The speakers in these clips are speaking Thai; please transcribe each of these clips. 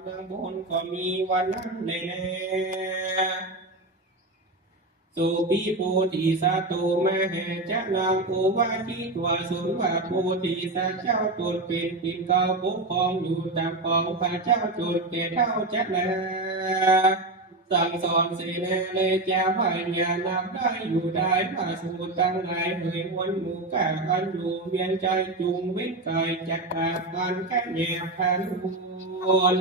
เมืองบนก็มีวันนั้นแน่สุปีโพธิสัตว์โตมหาจะนางโอวาทิตัวสุนว่าโพธิสัตว์เจ้าตนเป็นปิ่นเก่าปกครองอยู่ตามกองพระเจ้าจนแก่เท่าจักนาสั่งสอนเสนาเลยจะพญานับได้อยู่ได้พระสูตรตั้งหลายเผยวันหมู่กากันอยู่เวียนใจจุงวิทย์ไก่จักรากันแค่แย่พันวน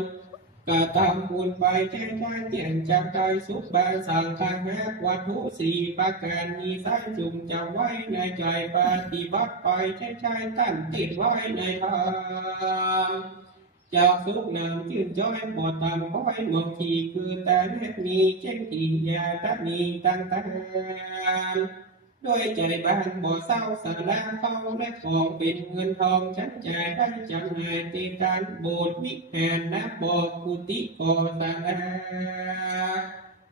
กะทำบุญไปแจ้งได้เตียนจากใจสุขบานสั่งทางแม้วัตถุสี่ประการมีสายจุงจำไว้ในใจปฏิบัติไปใช้ใช้ตั้งติดไว้ในทางจากสุขนำชื่นจ้อยปวดตามไว้หมดทีคือแต่เล็มีเช่นที่ยาตะนีต่างๆด้วยใจบ้านบ่เศร้าสาระเขาและของเป็นเงินทองฉันใจได้จำนายตีการโบสถ์วิหารนะบอกกุฏิก่อสารา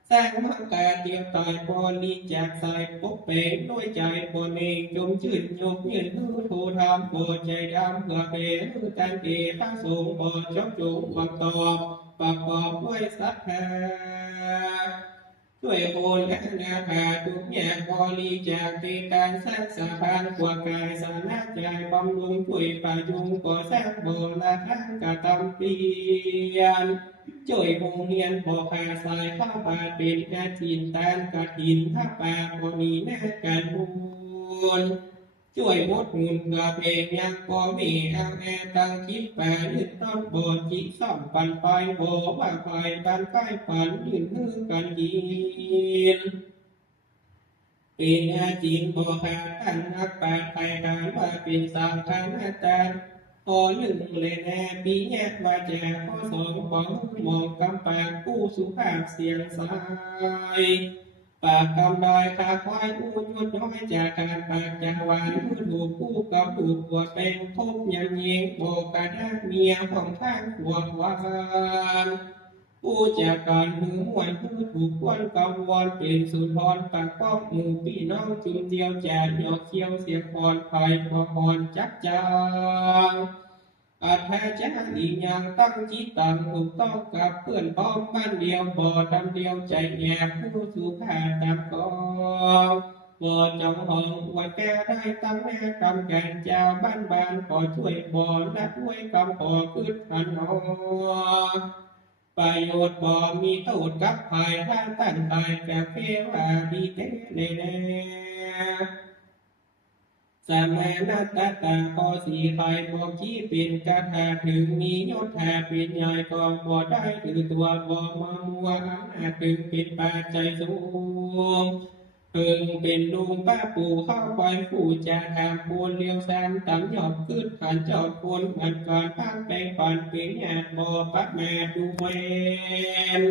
สร้างมังกาเดียวต่อยบริจาคใส่ปกเปงด้วยใจบนเองจมชื่นยกยืนหือโทธรรมบ่ใจดำเพื่อเป็นการเกพระสงฆ์บ่จบจุงบังตอบประกอบด้วยศรัทธาด้วยโอนและนาคาทุกอย่างบริจาคในการสร้างสะพานกว่ากายสานาใจบำรุงช่วยประยุงก่อสร้างโบราณกะทำเปลี่ยนช่วยโรงเรียนบ่อขาสายข้าวปลาเป็นกาจินตานกะถินข้าป่าบ่มีแน่การบุญช่วยมดหุ่นกะเพลงยังบ่มีเอาแอตั้งคิดแปดยึดต้นโบจิซ่อมปันไปโบว่าไปปันไปปันยืนมือกันยินเป็นอาจินบ่ขาดตั้งนักปราชญ์ไปการว่าเป็นสามขันธ์อาจารย์ข้อหนึ่งเลยแน่ปีแยกว่าแจข้อสองของมองกำปากผู้สุภาพเสียงสายปากกำดอยขาควายผู้ยุดน้อยจากการปากจากหวานผู้ถูกผู้กับผู้ปวดเป็นพบยังเยิงโบกระด้างเมียของข้างปวดหวานผู้จากการหือหวนผู้ถูกควนกังวลเป็นสุนทรปากป้องหมู่พี่น้องจุนเดียวจากหยอกเคี้ยวเสียงพรไฟพอพรจักจางอาจแท้จะอีกอย่างตั้งจิตตั้งถูกต้องกับเพื่อนพ้องบ้านเดียวบ่อดำเดียวใจแง่ผู้สุภาพตามกองบ่จงห้องว่าแกได้ตั้งแม่กำแกนเจ้าบ้านขอช่วยบ่และด้วยกำขอขึ้นพันหอประโยชน์บ่มีโทษกับภายถ้าตั้งตายแก่เพียงว่าดีแท้แน่สมานาตตาพอสีไฟบอกชี้เป็นกาถาถึงมียศถาเป็นใหญ่กองบ่ได้ถือตัวบ่มามัวอาจถึงเป็นปาใจสูงเพิ่งเป็นลุงป้าปู่เข้าไปผู้จะทำปูนเลี้ยวแซมต่ำยอดขึ้นขันจอดปูนมันก่อนตั้งแปลงก่อนเป็นญาติบ่ปักแม่ดูเวน